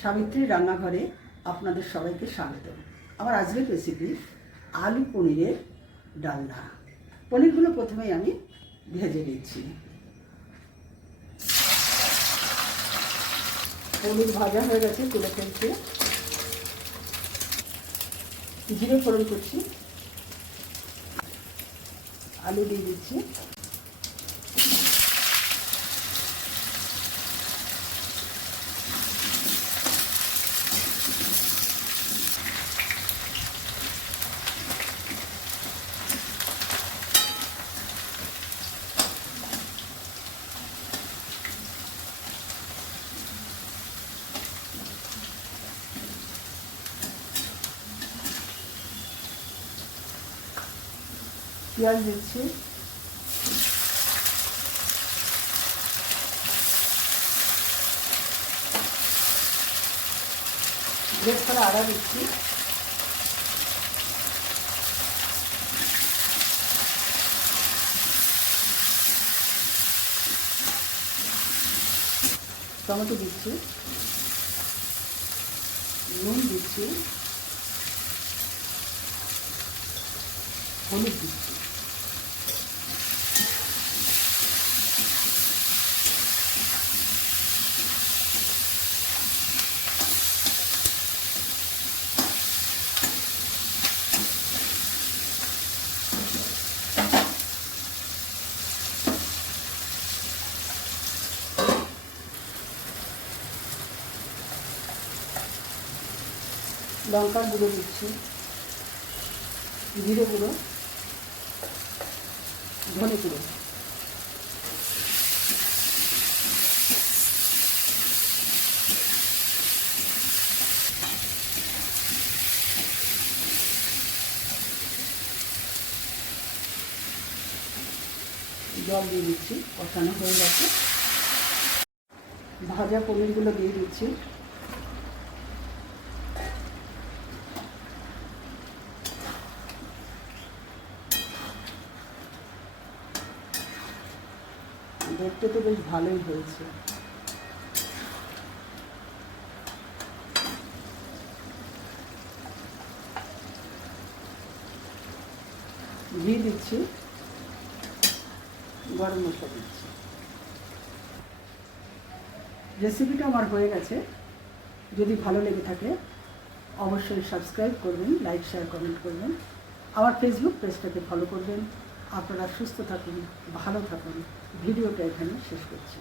সাবিত্রীর রান্নাঘরে আপনাদের সবাইকে স্বাগত। আমার আজকের রেসিপি আলু পনিরের ডালনা পনিরগুলো প্রথমেই আমি ভেজে নিচ্ছি। পনির ভাজা হয়ে গেছে, তুলে ফেলছে। জিরে ফোড়ন করছি। আলু দিয়ে দিচ্ছি। পেঁয়াজ দিচ্ছি। করা আদা দিচ্ছি। টমেটো দিচ্ছি। নুন দিচ্ছি। হলুদ দিচ্ছি। লঙ্কার গুঁড়ো দিচ্ছি, জিরে গুঁড়ো, ধনে গুঁড়ো। জল দিয়ে দিচ্ছি, কষানো হয়ে গেছে। ভাজা পনিরগুলো দিয়ে দিচ্ছি। দেখতে তো বেশ ভালোই হয়েছে। ঘি দিচ্ছি। গরম মশলা দিচ্ছি। রেসিপিটা আমার হয়ে গেছে। যদি ভালো লেগে থাকে, অবশ্যই সাবস্ক্রাইব করবেন লাইক শেয়ার কমেন্ট করবেন। আমার ফেসবুক পেজটাকে ফলো করবেন। আপনারা সুস্থ থাকুন ভালো থাকুন। ভিডিওটা এখানে শেষ করছি।